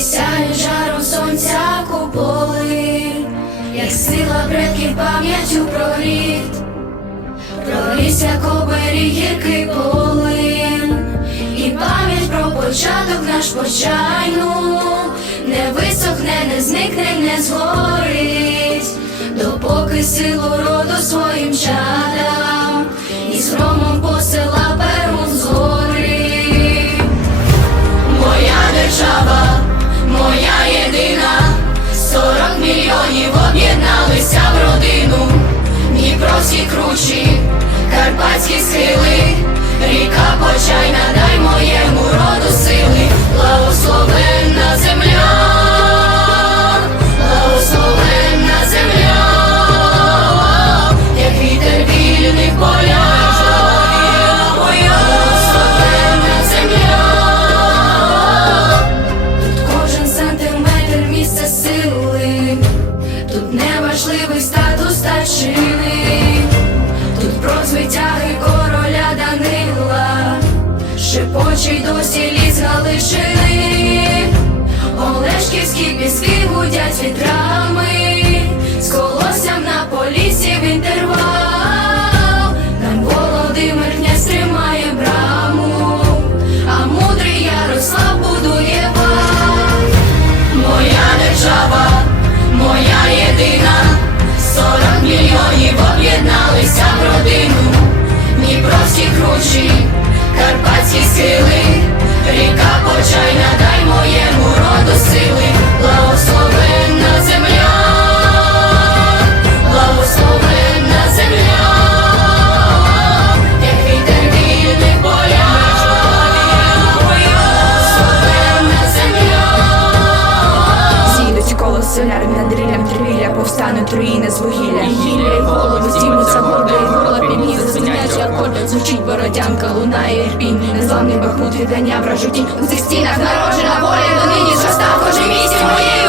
і сяють жаром сонця куполи, як сила предків пам'яттю прорід, проріс, як оберіг гіркий полин, і пам'ять про початок наш почайну, не висохне, не зникне, не згорить, допоки силу роду своїм чадам. Чини, тут про звитяги короля Данила, шепочий досі ліс Галичини, Олешківські піски гудять вітрами, Кручі, карпатські сили, ріка почайна, дай моєму роду сили, бородянка, лунає ірпінь, незламний бахмут віддання вражу тінь У цих стінах народжена воля, донині зростав кожен місяць в